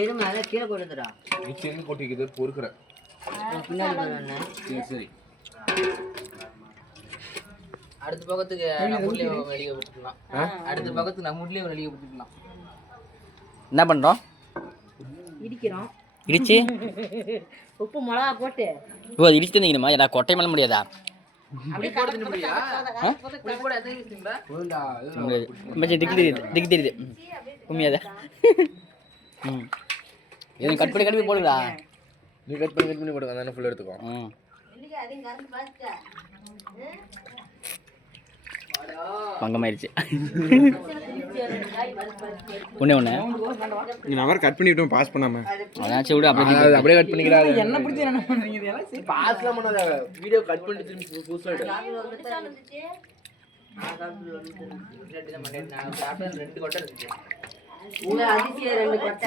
எருமை அதை கீழே கொண்டுடா நீ செங்கி கொட்டிக்குது பொறுக்கிற பின்னாடி சரி அடுத்த பக்கத்துக்கு நம்ம ஊர்லயே வெளியே விட்டுக்கலாம். அடுத்த பக்கத்துக்கு நம்ம ஊர்லயே வெளியே விட்டுக்கலாம். என்ன பண்றோம்? இடிக்கிறோம். இடிச்சு உப்பு மிளகா போட்டு ஓ இடிச்சு தந்தீங்கம்மா ஏடா கொட்டை மேல முடியாதா? அப்படியே போட முடியா? இப்படி போட எதை யூஸ்ங்களா? போடா மச்சி திக்கு தெரியுது உண்மையாதா? இது கட் பண்ணி போடுடா. நீ கட் பண்ணி போடு அதானே ஃபுல் எடுத்துக்கோ. இல்லைங்க அதையும் கறந்து பாத்துட்டா. பங்கமாயிருச்சு. ஒண்ணே நீ நம்பர் கட் பண்ணிட்டோம் பாஸ் பண்ணாம. அதாச்சு விடு அப்படியே கட் பண்ணிக்கிறா. என்ன பிடிச்சி என்ன பண்றீங்க இதெல்லாம்? பாஸ்ல பண்ணாத வீடியோ கட் பண்ணி திரும்பி புதுசா எடு.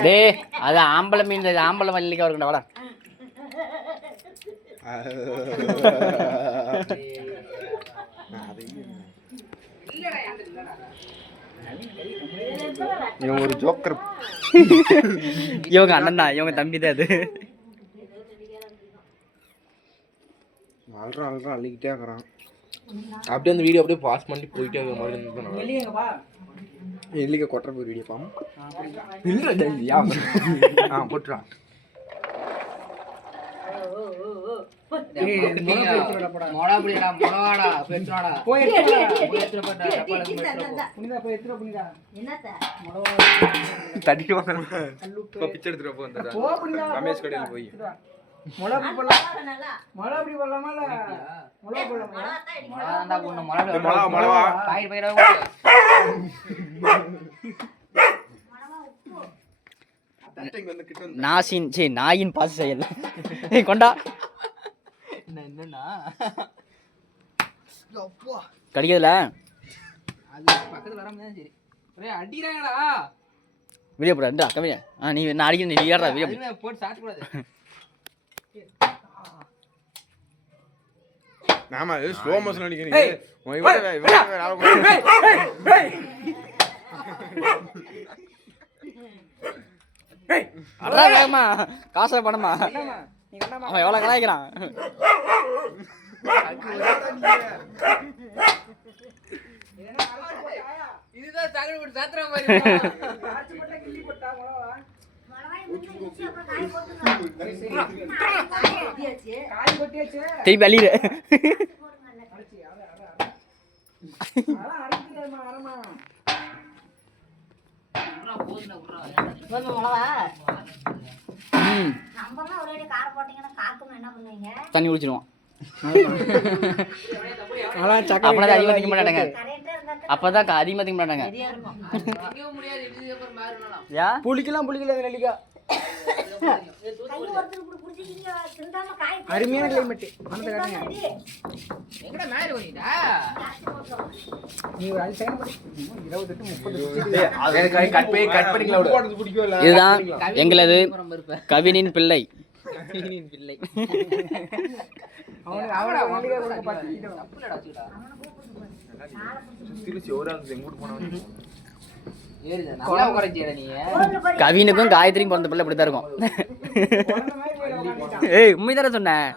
டேய் அது ஆம்பளை மீன் ஆம்பளை மல்லிகா இருக்குடா வாடா. இவன் ஒரு ஜோக்கர். இவங்க அண்ணன் தான் இவங்க தம்பி தான் அது. அல்றா அள்ளிக்கிட்டே இருக்கிறான். அப்படியே அந்த வீடியோ அப்படியே பாஸ் பண்ணி போயிட்டே இருக்க மாதிரி இருந்துச்சு. எல்லிக்க கொட்டுற போய் வீடியோ பாம் இல்லையா கொட்டுறா. தட்டிட்டு பிச்சை எடுத்துட்டு போ ரமேஷ் கடையில் போய் நாயின் பாச செயல் கொண்டா என்னன்னா கடிக்கிறதுல அது பக்கத்துல வராம சரி அடிக்கிறாங்கடா. வீடியோ போடா கம்மியா. நீ நான் அடிக்க நீ ஏறா வீடியோ போட்டு சாப்பிட கூடாது. நாம ஸ்லோ மோஷன் அடிக்கிறீங்க. அடா வேகமா காசை பணமா அவன் எவ்வளவு கலாய்க்கிறான். இதுதான் தகடு போட்டு சாத்துற மாதிரி. திருப்பி அள்ளிடு. தண்ணி குடிச்சிருவோம். அப்பதான் அதிகமா திங்க மாட்டாங்க. அப்பதான் அதிகமா திங்க மாட்டாங்க. புளிக்கலாம் நெல்லிக்கா அருமையான கிளைமேட். எங்கடா மேல வரீடா நீ ஒரு 5 செகண்ட் 28 30 கட் பண்ணிக்கலாம் போறது பிடிக்கல. இதுதான் எங்களது கவினின் பிள்ளை. அவனுக்கு அவட நெல்லிக்கா கொடுக்க பாத்து தப்புலடா வச்சுடா. சுத்தில சோரா வந்து எங்க போனானே ஏறிடா நல்லா உட்கார்ந்தியடா நீ. கவினுக்கும் காயத்ரிக்கும் பிறந்த பிள்ளை இப்படி தான் இருக்கும். ஏய் உண்மைதானே சொன்னேன்.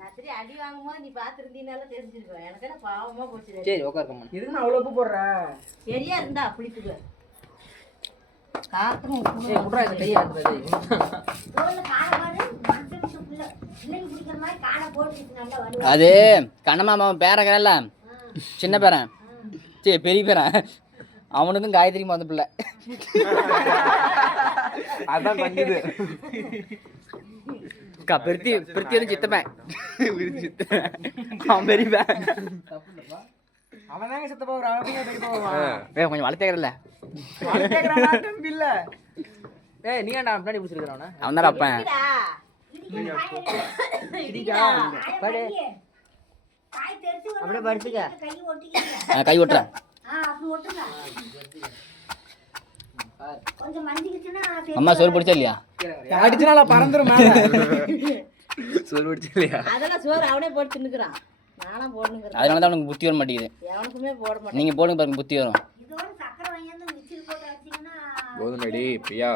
ராத்திரி அடி வாங்கும்போது நீ பாத்துறீனால தெரிஞ்சிருப்ப. எனக்கு என்ன பாவமா போச்சு. சரி உட்கார்க்கமா. இதுக்கு அவ்வளவு உப்பு போடுற. சரியா இருந்தா புளித்துக்கு. காத்தும் உப்பு. ஏய் குட்ரா இது கையா இருக்குது. தோல்ல காண பாரு மண்டக்கு சுப்புல. இன்னைக்கு குடிக்கிற மாதிரி காண போட்டுட்டு நல்லா வருது. அது கண்ணமாமா பேரங்கறல்ல சின்ன பேரன் சரி பெரிய பேரன் அவனுக்கும் காயத்ரிக்கும் பிறந்த பிள்ளை. அதான் பண்ணுது. பிரித்தி வந்து சித்தப்பேன் அவன் பெரியப்பேன். அவன் தாங்க சித்தப்பா ஒரு அவன் பெரியப்பா. கொஞ்சம் வளர்த்தேக்கறல தம்பி இல்ல. ஏய் நீ ஏன்டா முன்னாடி புடிச்சிருக்கறவன? அவன் தான் அப்பன். பாரு காய் தெரிச்சு அப்படியே படுத்துக்க. கை ஒட்டிக்க. கை ஒட்டுறேன். அப்படி ஒட்டுங்க. கொஞ்சம் மஞ்சிக்கிச்சுனா அம்மா சோறு பிடிச்சா இல்லையா? அடிச்சனால பறந்துரும் மேல. சோறு பிடிச்சி இல்லையா? அதெல்லாம் சோறு அவனே போட்டு தின்னுக்குறான். நானும் போடணுங்கிறேன். அதனால தான் உனக்கு புத்தி வர மாட்டேங்குது. எவனுக்குமே போட மாட்டேன். நீங்க போடுங்க பாருங்க புத்தி வரும். இதோட சக்கரை வாங்கியாந்து மிக்சியில் போட்டு அடிச்சிங்கன்னா கோதுமடி பிரியா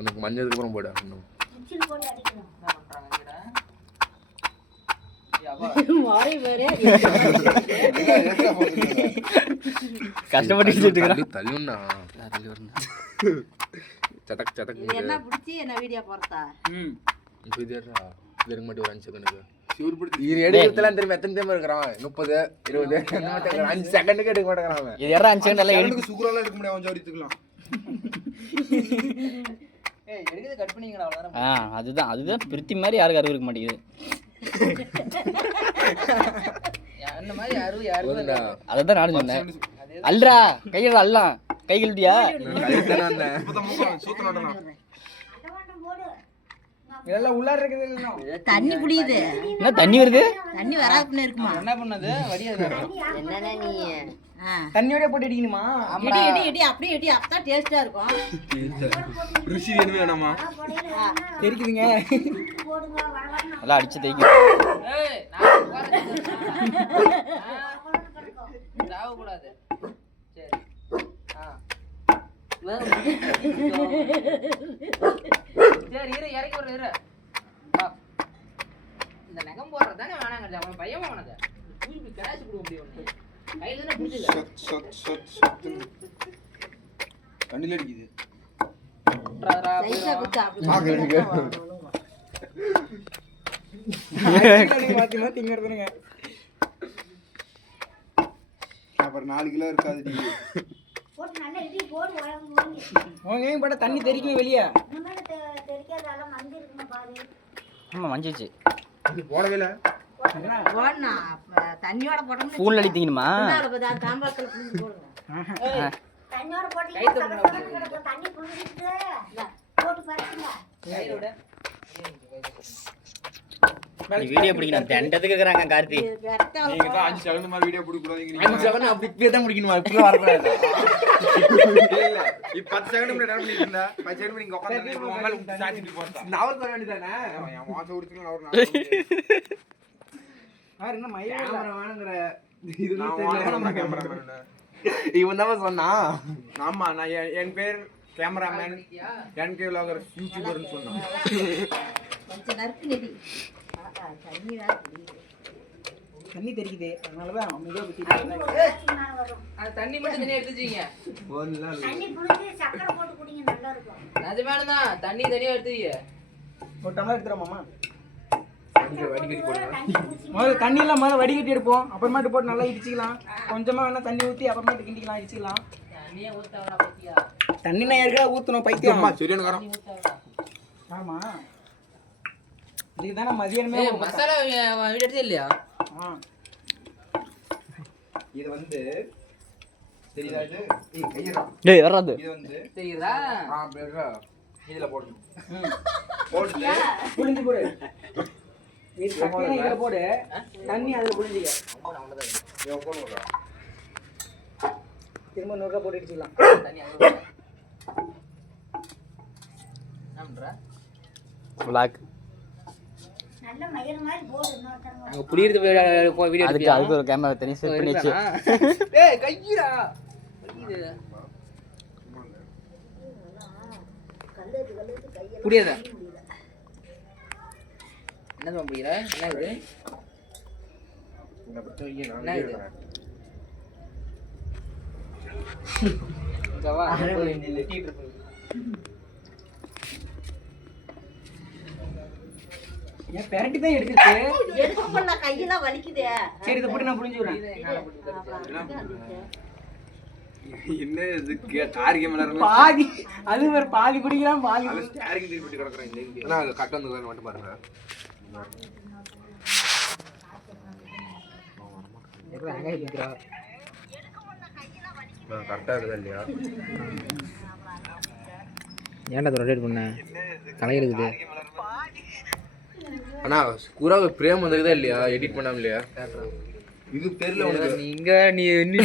உனக்கு மஞ்சளுக்கு அப்புறம் போடு இன்னும். மிக்சியில் போட்டு அடிக்கணும். மாறி வேறே. கஷ்டப்பட்டு தள்ளுண்ணா சதக் சதக் இது என்ன பிடிச்சி என்ன வீடியோ போறதா? இதுடா இதுக்கு மட்டும் ஒரு 5 செகண்டுக்கு சூர் பிடிச்சி இது எடுக்கிறதுலாம் திரும்ப எத்தனை டைம் இருக்கிறான் 30 20 5 செகண்டுக்கு எடுக்க மாட்டேங்கிறான். இது யாரா 5 செகண்ட் எல்லாம் எனக்கு சுக்குராலாம் எடுக்க முடியாது கொஞ்சம் எடுத்துக்கலாம். ஏய் எடுக்குது கட் பண்ணிங்கடா அவ்வளவு அதுதான் பிரித்தி மாதிரி யாருக்கு அறிவு இருக்க மாட்டேங்குது. அந்த மாதிரி யாரும் போதும்டா. அதான் நானும் சொன்னேன். அல்றா கையில அல்லாம் கை கழுவிட்டியா? கழுவிட்டானே வந்தேன். இப்பதான் மூக்கம் சூத்து நடலாம். அடவாண்டம் போடு. இதெல்லாம் உள்ளார இருக்குது இல்லைன்னா தண்ணி புடியுது. என்ன தண்ணி வருது? தண்ணி வராதுன்னு இருக்குமா? என்ன பண்ணது வடியாது என்னன்னா நீ தண்ணியோட போட்டு அடிக்கணுமா? இடி இடி இடி அப்படியே இடி அப்பதான் டேஸ்டா இருக்கும். ருசி வேணுமே வேணாமா? தெரிக்குதுங்க. போடுங்க வரவரணும். எல்லாம் அடிச்சு தேய்க்கும். ஏய் நான் போறேன் சாவ கூடாது சரி சரி இறக்கி வர இந்த நகம் போடுறது தானே வேணாங்க அவன் பையன் அவனது தூக்கி கிடாச்சு கொடுக்க முடியும் கையில தானே பிடிச்சது தண்ணில அடிக்குது. லைட்டா குத்து அப்படி மாத்தி மாத்தி இங்கிறதுங்க. அப்புறம் 4 கிலோ இருக்காது. போட்டு நல்லா இடி போடு உலகம் உங்க பட்ட தண்ணி தெரிக்கும் வெளியே. இந்த மாதிரி தெரிக்காதால மந்தி இருக்குமா பாரு. ஆமா மஞ்சிச்சு. இது போடவே இல்ல. போடனா தண்ணியோட போட்டோம்னா ஃபூல் அடி திங்கணுமா? தாம்பாளத்துல புளிஞ்சு போடுங்க. தண்ணியோட போட்டு தண்ணி புளிஞ்சிட்டு போட்டு பறக்குங்க. கையோட வீடியோ பிடிக்கணும் தண்டத்துக்கு இருக்கறாங்க கார்த்தி. நீங்க தான் 5 செகண்ட் மாதிரி வீடியோ புடிக்க கூடாதுங்கறீங்க. 5 செகண்ட் அப்படி இப்பவே தான் முடிக்கணுமா? இப்பவே வர கூடாது. இல்ல இப்ப 10 செகண்ட் முன்னாடி டைம் பண்ணிட்டு இருந்தா 5 செகண்ட் நீங்க உட்கார்ந்து மொபைல் சாத்திட்டு போறதா. நவர் பண்ண வேண்டியதானே? என் வாச உடுத்துங்க அவர் யார் என்ன மயில கேமரா வேணுங்கற இது நான் தெரியல. கேமராமேன். இவன் தான் சொன்னா. ஆமா நான் என் பேர் கேமராமேன் என்கே vlogger யூடியூபர்னு சொன்னான். கொஞ்சம் நறுக்கு நெடி. தண்ணி வேற புடியுது. தண்ணி தெரிக்குது அதனாலதான் அமைதியா தண்ணி ஒரு காய்ச்சினாலும் வரும். அந்த தண்ணி மட்டும் தனியா எடுத்து வச்சீங்க போன்ல தண்ணி புளிஞ்சு சக்கரை போட்டு குடிங்க நல்லா இருக்கும். நிஜமான தான் தண்ணி தனியா எடுத்து வைங்க ஒரு டம்ளர் எடுத்துறோமாமா. வடிகட்டி போடுங்க. தண்ணி குடிச்சு முதல்ல தண்ணி எல்லாம் முதல்ல வடிகட்டி எடுப்போம். அப்புறமாட்டு போட்டு நல்லா இடிச்சிக்கலாம். கொஞ்சமா வேணா தண்ணி ஊத்தி அப்புறமாட்டு கிண்டிக்கலாம் இடிச்சிக்கலாம். தண்ணியே ஊத்தாவடா பத்தியா தண்ணி நான் ஏற்கனவே ஊத்தணும் பைத்தியம். சரியான காரம். ஊத்தாவடா ஆமா இதுக்கு தானே மதியானமே ஏய் மசாலா வீடு எடுத்தே இல்லையா இது வந்து தெரியுதா இது? கையடா. டேய் வராது. இது வந்து தெரியுதா அப்படியே இதுல போடணும். போட்டு புளிஞ்சு போடு. இது சக்கரை இதுல போடு. தண்ணி அதுல புளிஞ்சிக்க. இவன் போடுறா. திரும்ப 100 ரூபாய் போட்டு அடிச்சிக்கலாம். தண்ணி அங்க போடு. என்ன பண்ற vlog நல்ல மயிர் மாதிரி போடு இன்னொருத்தவங்க. அங்க புளியிறது வீடியோ அதுக்கு ஒரு கேமரா தனி செட் பண்ணி வச்சு. ஏய் கையிடா இது புரியாதா என்ன சொல்ல புரியல என்ன இது இந்த பச்சை வைங்க நான் என்ன இது எடுக்கிறேன். ஜவா ஏன் பெரட்டி தான் எடுத்துச்சு. எடுக்க பண்ண கையெல்லாம் வலிக்குதே. சரி இதை போட்டு நான் புளிஞ்சு விடுறேன். என்ன இது கார் கேமரா பாதி அது வேற பாதி குடிக்கலாம் பாதி ஸ்டாரிங் திருப்பி கிடக்குறேன். இந்த ஆனா அது கட்ட வந்து மட்டும் பாருங்க. கரெக்டா இருக்குதா இல்லையா? ஏன்டா ரொட்டேட் பண்ண கலையில இருக்குது அண்ணா கூரா பிரேம் வந்திருக்குதா இல்லையா? எடிட் பண்ணாம இல்லையா? இது தெரியல உனக்கு. நீங்க நீ நின்னு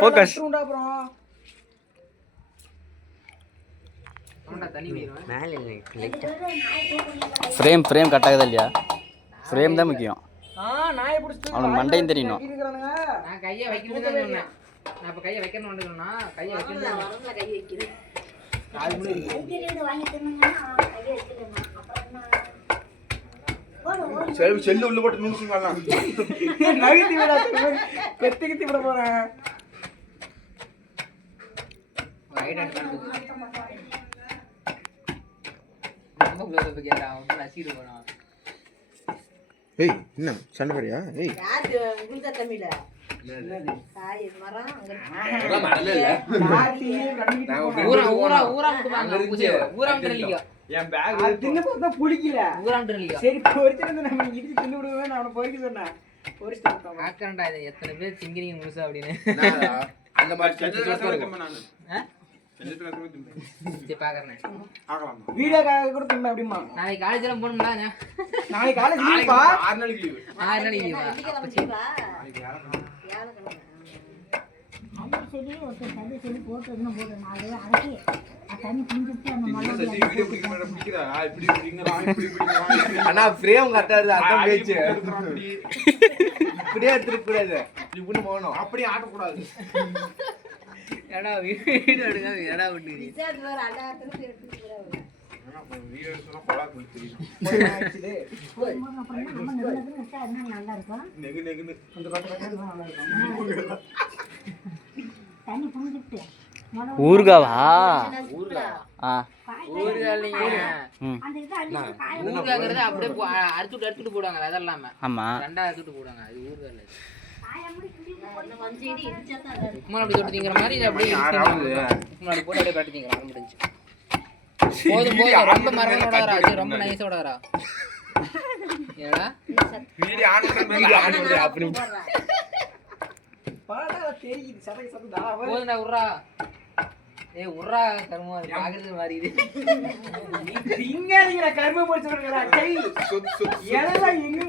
ஃபோக்கஸ் அப்புறம் தண்ணி குடிக்கிறேன். ஃப்ரேம் கட் ஆகுதா இல்லையா? ஃப்ரேம் தான் முக்கியம். நாயை பிடிச்சிட்டு அவனுக்கு மண்டையும் தெரியணும். நான் கையை வைக்கணும்னு தான் சொன்னேன். நான் இப்போ கையை வைக்கணும்னு சொன்னா கையை வைக்கணும். வரல கை வைக்கிறேன். கைத்தறியோடு வாங்கி தின்னுங்கன்னா கையை வச்சுக்கணும். அப்புறம் என்ன? செல்லு உள்ள போட்டு நிமிஷம் நகர்த்தி விட கத்தி கத்தி விட போறேன். ரைட் ஹேண்ட் பண்ணு. நம்ம க்ளோஸ் அப் கேட்டா அவன் நசிடு போறான். ஏய் என்ன சண்டை போறியா? ஏய் யாரு உங்களுதா தமிழ? தாய் மரம் அங்க ஊராம் என் பேக் தின்னு பார்த்தா புடிக்கல. சரி பொரிச்சிருந்து நம்ம இடிச்சு தின்னு விடுவேன் நான் அவனை பொரிக்க சொன்னேன். பொரிச்சு விட்டான். ஆக்கறடா இது எத்தனை பேர் திங்கிறீங்க முழுசா அப்படின்னு. அந்த மாதிரி செஞ்சு இருக்கும். சரி பாக்கறேன். ஆகலாம். வீடியோக்காக கூட தின்ன அப்படிமா. நாளைக்கு காலேஜ் எல்லாம் போணும்டா. நாளைக்கு காலேஜ் லீவா? 6 நாளைக்கு லீவு. 6 நாளைக்கு லீவா? சரி ஓகே சரி சரி போட்டு இன்னும் போட்டு 4 அரைச்சி தண்ணி குடிச்சிட்டு அந்த மழை வீடியோ பிடிக்கிறா இப்படி பிடிங்கடா இப்படி பிடிங்கடா. அண்ணா ஃப்ரேம் கரெக்டா இருக்கு. அதான் பேச்சு. இப்படியே எடுத்துக்க கூடாது. இப்படி போகணும். அப்படியே ஆட்ட கூடாது. ஏடா வீடியோ எடுங்க ஏடா விட்டு. ரிசார்ட் வேற அடாத்துல எடுத்து போறாங்க. வீடியோ சொன்னா கொலா குளிச்சிரு. அப்புறம் நம்ம நெருங்கி வச்சா இன்னும் நல்லா இருக்கும். நெகு நெகுன்னு கொஞ்சம் கரெக்டா நல்லா இருக்கும். தண்ணி குடிச்சிட்டு ஊறுகாவா? ஆ ஊர்காலிங்க. அந்த இது அள்ளி காய ஊர்காங்கிறது அப்படியே அறுத்துட்டு போடுவாங்க. அதெல்லாம் ஆமா. ரெண்டா அறுத்துட்டு போடுவாங்க. அது ஊர்கால. காய முடி குடிச்சு அந்த மஞ்சள் இடிச்சா தான் உப்புமா அப்படி தொட்டு திங்கிற மாதிரி இது அப்படியே உப்புமா அப்படி போட்டு அப்படியே கட்டி திங்கிற அது முடிஞ்சு. போதும் போதும் ரொம்ப மரமனோடறா. அது ரொம்ப நைஸோடறா. ஏடா வீடியோ ஆன் பண்ணி அப்படி பாடா தெரியுது. சதை சதா. போதுடா உர்றா. ஏய் உர்றா கர்மம் அது பாக்குறது மாதிரி இது. திங்காதீங்கடா கர்ம போச்சுறீங்கடா. டேய் எல்லாம் எங்க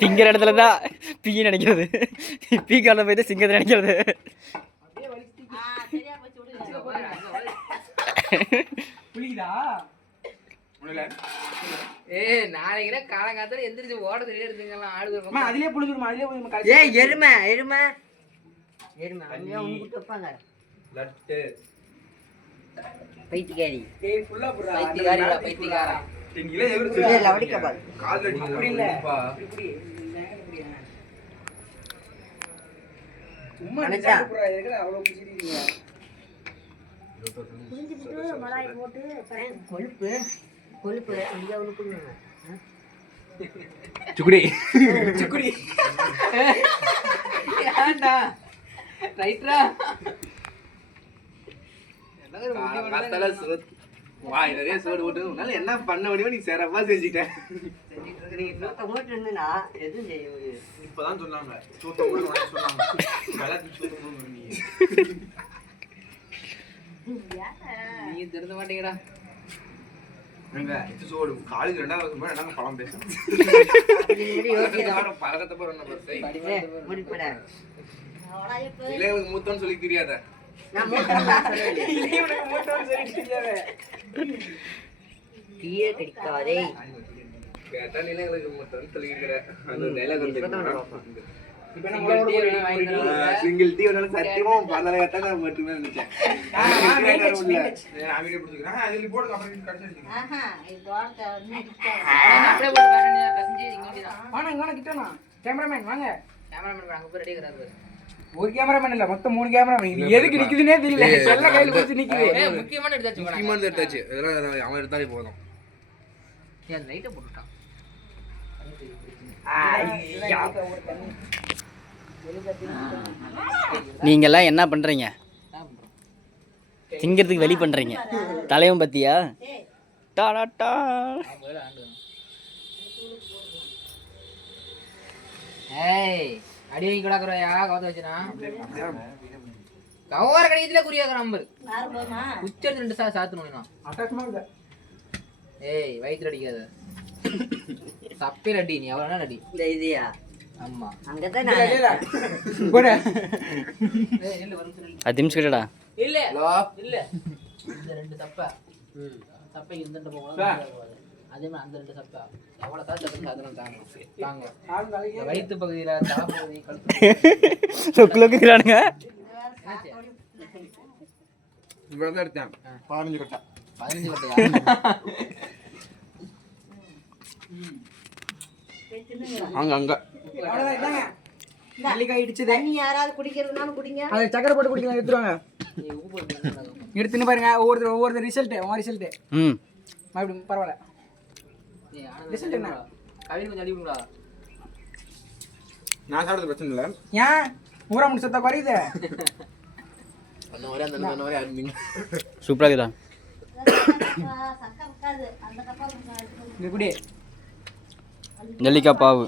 திங்கிற இடத்துல தான் பீ நினைக்கிறது. பீ கால போய் தான் சிங்கத்தை நினைக்கிறது. சரியா போச்சு விடுங்க. புரியுதா? ஒண்ணுல ஏய் நாளைக்கு காலங்காத்தால எந்திரிச்சு ஓட தெரியல இருந்தீங்களா ஆடு அம்மா அதிலே புளிஞ்சிருமா? அதிலே போய் ஏய் எருமை எருமை எருமை அங்க உனக்கு வைப்பாங்க. லட்டு பைத்தியக்காரி. டேய் ஃபுல்லா புறா. பைத்தியக்காரா பைத்தியக்காரா. இங்கல எவரு இல்ல லவடிக்க பால். கால் அடி அப்படி இல்ல. பா இப்படி சும்மா மனுஷா. புறா எதுக்கு அவ்வளவு புடிச்சிட்டீங்க? குடிச்சிட்டு மலாய் போட்டு கொழுப்பு கொழுப்பு அங்க உனக்கு சுக்குடி சுக்குடி ஏன்டா ரைட்ரா. காத்தால சோறு வாய் நிறைய சோறு போட்டு உன்னால என்ன பண்ண முடியுமோ நீ சிறப்பா செஞ்சுட்ட. மூட்டு இருந்துனா எதுவும் செய்ய முடியாது. இப்பதான் சொன்னாங்க சூத்த கூட சொன்னாங்க கலத்தி சூத்த கூட நீ நீ தெரிஞ்ச மாட்டீங்கடா. எங்க இது சோறு காலேஜ் 2வது வருஷமா நாங்க பழம் பேசணும். பழக்கத்தை போற என்ன பர்சை முடிப்பட இல்ல இவனுக்கு மூத்தன்னு சொல்லி தெரியாத. நான் மூட்டு இவனுக்கு மூட்டோன்னு சொல்லிட்டு இருக்காவே. தீய கடிக்காதே. கேட்டா நீல எனக்கு மூத்தன்னு சொல்லிக்கிற அந்த டைலாக் வந்து இப்ப நம்ம சிங்கிள் டீ ஒன்னால சத்தியமா பரவாயில்ல கேட்டா நான் மட்டுமே நினைச்சேன். நான் வீடியோ பிடிச்சிக்கிறேன் அதுல போடுங்க அப்புறம் கடைசி அடிச்சிங்க. ஆஹா இது தோட்ட நிக்கிட்டா. அப்படியே போட்டு வரேன் பசங்க இங்க வந்து வாங்க இங்க கிட்டனா கேமராமேன் வாங்க. கேமராமேன் அங்க போய் ரெடி கராரு. ஒரு கேமராமேன் இல்ல மொத்தம் 3 கேமராமேன். இது எதுக்கு நிக்குதுனே தெரியல. செல்ல கையில வச்சு நிக்குது. ஏய் முக்கியமான எடுத்தாச்சு போடா. முக்கியமானது எடுத்தாச்சு. இதெல்லாம் அவன் எடுத்தாலே போதும். ஏன் லைட்ட போட்டுட்டான். நீங்கெல்லாம் என்ன பண்றீங்க? திங்கிறதுக்கு வெளி பண்றீங்க. தலையும் பத்தியா? டாடா. ஏய் அடி வாங்கி கிடக்குறயா கவத்த வச்சுனா கவர கடியத்துல குறியாக்குற நம்பர் யாரு போமா? உச்சத்து 2 சாத்தணும். அட்டாச்மா இல்ல. ஏய் வயித்துல அடிக்காத. சப்பையில அடி நீ எவ்வளவு அடி. இந்த இதுயா ஆமா அங்க தான் நான் போட. ஏய் நில்லு வரும் நில்லு. அது திம்ஸ் கிட்டடா. இல்ல இல்ல இந்த 2 சப்பை சப்பை இருந்துட்டு போகலாம். அதே மாதிரி அந்த 2 சப்பை எவ்வளோ தான் சப்பை அதெல்லாம் தாங்க. வயிற்று பகுதியில் தலைப்பகுதி கழுத்து சொக்குலோக்குறானுங்க. இவ்வளோ தான் எடுத்தேன் 15 கட்டா. 15 கட்டையா? அங்க நெல்லிக்காய் இடிச்சது. தண்ணி யாராவது குடிக்கிறதுனாலும் குடிங்க. அதை சக்கரை போட்டு குடிக்கலாம், எடுத்துருவாங்க. எடுத்துன்னு பாருங்க, ஒவ்வொருத்தர் ரிசல்ட் உன் ரிசல்ட். மறுபடியும் பரவாயில்ல. ரிசல்ட் என்ன? கவின் கொஞ்சம் அடிப்பா. நான் சாப்பிட்றது பிரச்சனை இல்லை. ஏன் ஊரா முடிச்சதா குறையுது? அந்த மாதிரி அருந்தீங்க. சூப்பராக இருக்குதா? சக்கரை இருக்காது அந்த கப்பல் இங்க குடி. நெல்லிக்காய் பாவு.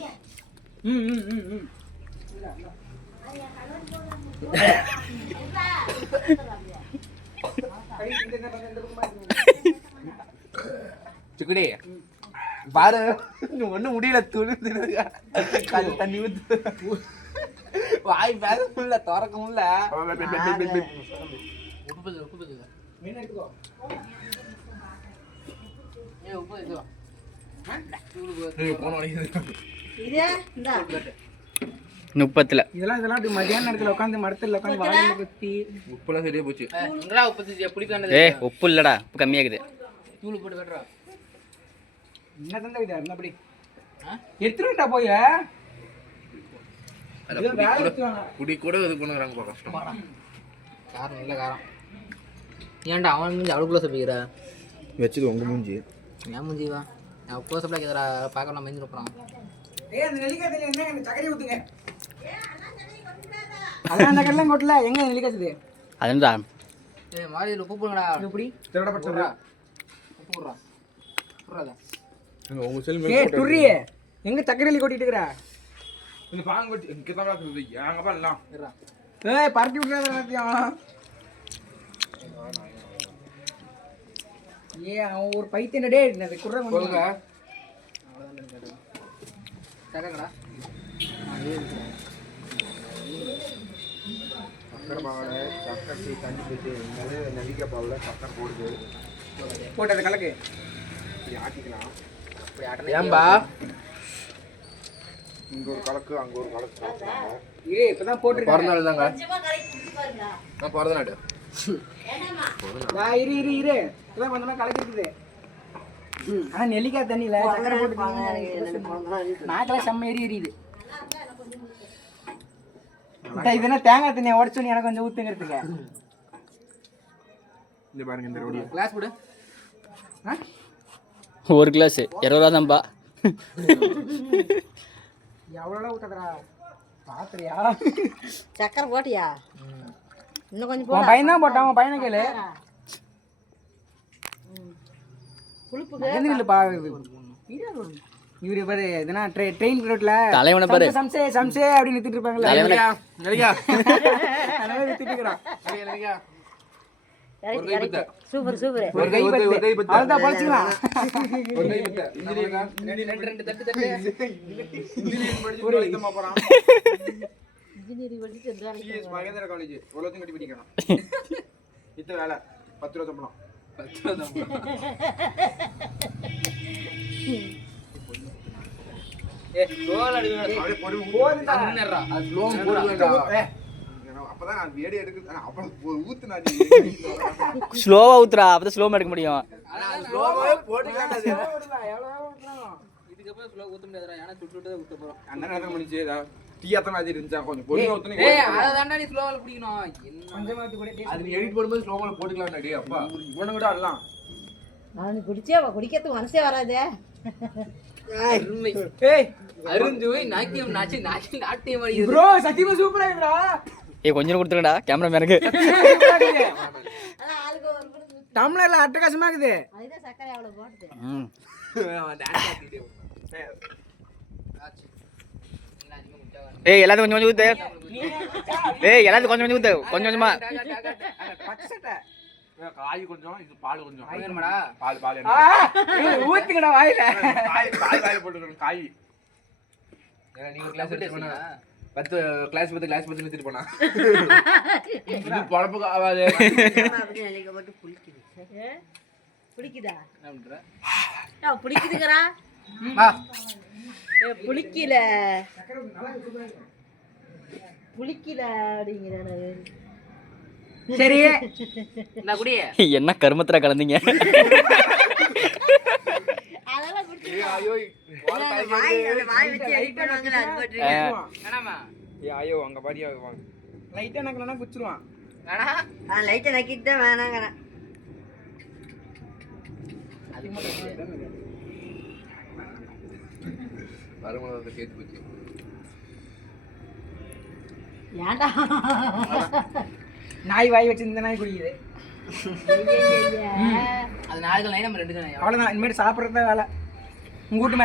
சிக்குடி பாரு ஒன்றும் முடியல துணி தண்ணி ஊத்து வாய் பேச முடியல திறக்க முடியல. உப்பு மீன் எடுத்துக்கோ. உப்பு இதுவா போன இதே இந்தா 30. இதெல்லாம் இப்படி மதியான நேரத்துல உட்காந்து மரத்துல உட்காந்து வாழையில குத்தி. உப்புலாம் சரியா போச்சு. என்னடா உப்பு புளிப்பானது? ஏய் உப்பு இல்லடா, உப்பு கம்மியாகுது. தூள் போட்டு கட்டுறா. என்ன தந்தா இது என்ன அப்படி எடுத்துட்டா போய் குடி கூட இது பண்ணுறாங்க கஷ்டம். காரம் இல்லை காரம். ஏன்டா அவன் மூஞ்சி அவ்வளோக்குள்ள சப்பிக்கிற? வச்சது உங்க மூஞ்சி. ஏன் மூஞ்சிவா? நான் க்ளோஸ் அப்லாம் கேட்குறா, பார்க்கலாம் மெஞ்சிட்டு போகிறான். ஏய் அந்த நெல்லிக்காய் தண்ணி என்ன அந்த சக்கரை ஊத்துங்க. அதான் அந்த கல்லம் கொட்டல எங்க நெல்லிக்காய் இது? அதுதான். ஏய் மாரி உப்பு போடுங்கடா. எப்படி? திருட பச்சை. உப்பு போடுறா. போடுறாதா? உங்க செல் ஏய் துர்ரி எங்க சக்கரை கொட்டிட்டு இருக்கற? இந்த பாங்க வச்சு இங்க தான் இருக்குது. ஏங்க பா எல்லாம். இருடா. ஏய் பரட்டி விட்டுறாத எல்லாத்தையும். ஏய் அவன் ஒரு பைத்தியனே டேய் இந்த குறற சொல்லுங்க. சக்கரைடா. சக்கரை பாவல சக்கரை தண்ணி போட்டு நெல்லிக்காய் பாவல சக்கரை போடுது. போட்டு அத கலக்கு. இப்படி ஆட்டிக்கலாம். அப்படி ஆட்டனே. ஏம்பா இங்க ஒரு கலக்கு அங்க ஒரு கலக்கு சாப்பிடுறாங்க. ஏய் இப்பதான் போட்டுருக்கேன். பிறந்த நாள் தாங்க. கொஞ்சமா கரைச்சி குடிச்சு பாருங்க. நான் பிறந்த நாள். என்னம்மா நான் இரு இப்பதான் கொஞ்சமா கலக்கி இருக்குது. ஆனா நெல்லிக்காய் தண்ணியில சக்கரை போட்டு நாக்கெல்லாம் செம்ம எரியுது. இது என்ன தேங்காய் தண்ணியை உடச்சு எனக்கு கொஞ்சம் ஊத்துங்கிறதுக்கு. இந்த பாருங்க இந்த ரோடியா. கிளாஸ் போடு. ஒரு கிளாஸ் 20 ரூபா தான்ப்பா. எவ்வளோ ஊத்தாதடா பாத்துறியா? சக்கரை போட்டியா? இன்னும் கொஞ்சம் உன் பையன் தான் போட்டான். உன் பையனை கேளு. இவரு பாரு எதுனா ட்ரெயின் ரோட்ல தலைவனை பாரு. சம்சே சம்சே அப்படின்னு நிறுத்திட்டு இருப்பாங்களா? நெல்லிக்கா அந்த மாதிரி நிறுத்திட்டு இருக்கிறான். நெல்லிக்கா சூப்பர் சூப்பர். ஒரு கை பத்து அவ்வளோதான் பழச்சிக்கலாம். ஒரு கை பத்த இன்ஜினியரிங்கா ரெண்டு தட்டு தட்டு. இன்ஜினியரிங் படிச்சு ஒரு இதமா போறான். இன்ஜினியரிங் படிச்சுட்டு இருந்தா சிஎஸ் மகேந்திர காலேஜ் ஒவ்வொருத்தையும் கட்டி படிக்கணும். இத்த வேலை 10 ரூபா சம்பளம். 10 ரூபா சம்பளம். கோல் அடிங்க. அப்படியே பொறு போதுடா. என்னடா? அது ஸ்லோ போடுவேன்டா. அப்பதான் நான் வேடி எடுக்குது. அப்புறம் ஊத்துனா நீ ஸ்லோவா ஊத்துறா, அப்பதான் ஸ்லோமா எடுக்க முடியும். ஸ்லோவாவே போட்டுக்கலாம். இதுக்கப்புறம் ஸ்லோ ஊத்த முடியாதுடா. ஏன்னா சுட்டு தான் ஊத்த போறோம். அந்த நேரத்துல முடிஞ்சு டீ அத்தனை மாதிரி இருந்துச்சா கொஞ்சம் பொறுமையா ஊத்துனீங்க. ஏய் அத தான்டா நீ ஸ்லோவால குடிக்கணும். என்ன கொஞ்சமா ஊத்தி கூட அது நீ எடிட் பண்ணும்போது ஸ்லோவால போட்டுக்கலாம். டேய் அப்பா இவனை விட அல்லாம். நான் குடிச்சே குடிக்கிறதுக்கு மனசே வராதே. அருமை. ஏய் அருந்து போய் நாக்கியம் நாச்சி நாட்டியம் மாதிரி ப்ரோ சத்தியமா சூப்பரா இருக்குடா. ஏய் கொஞ்சம் கொடுத்துருடா கேமராமேனுக்கு. அதான் ஆளுக்கு ஒரு குடுத்து. டம்ளர்ல அட்டகாசமா இருக்குது. அதுதான் சக்கரை அவ்வளவு போடுது. ம். டான்ஸ் ஆடிட்டே. ஏய் எல்லாத்துக்கும் கொஞ்சம் ஊத்து. ஏய் எல்லாத்துக்கும் கொஞ்சம் ஊத்து. கொஞ்சமா. பச்சை சட்டை. காய் கொஞ்சம் இது பால் கொஞ்சம். வேணுமாடா? பால் பால் ஏய் ஊத்துங்கடா வாயில. காய் போட்டுக்கணும் காய். ஏன்னா நீங்க கிளாஸ் எடுத்து போனா 10 கிளாஸ் 10 நிறுத்திட்டு போனா இது பொழப்புக்கு ஆகாது. அப்படியே நெல்லிக்காய் போட்டு புளிக்குது. பிடிக்குதா என்ன பண்ற? பிடிக்குதுங்கிறா வா புளிக்கல புளிக்கல அப்படிங்கிறானு. சரி இந்த குடி. என்ன கருமத்துல கலந்தீங்க? அதெல்லாம் பிடிச்சி ஐயோ வாய் வச்சு எடிட் பண்ணுவாங்கல்ல அது போட்டுருக்கேன். வேணாமா? ஐயோ அங்க பாடியா வாங்க. லைட்டா நக்கலனா குச்சிருவான். வேணா? லைட்டை நக்கிட்டு தான் வேணாங்கிறேன். வருமானத்தை சேர்த்து போச்சு. ஏன்டா நாய் வாய் வச்சு இந்த நாய் குடிக்குது. அது 4 நாய் நம்ம 2 நாய். அவ்வளோதான், இனிமேல் சாப்பிட்றது தான் வேலை. உங்க வீட்டு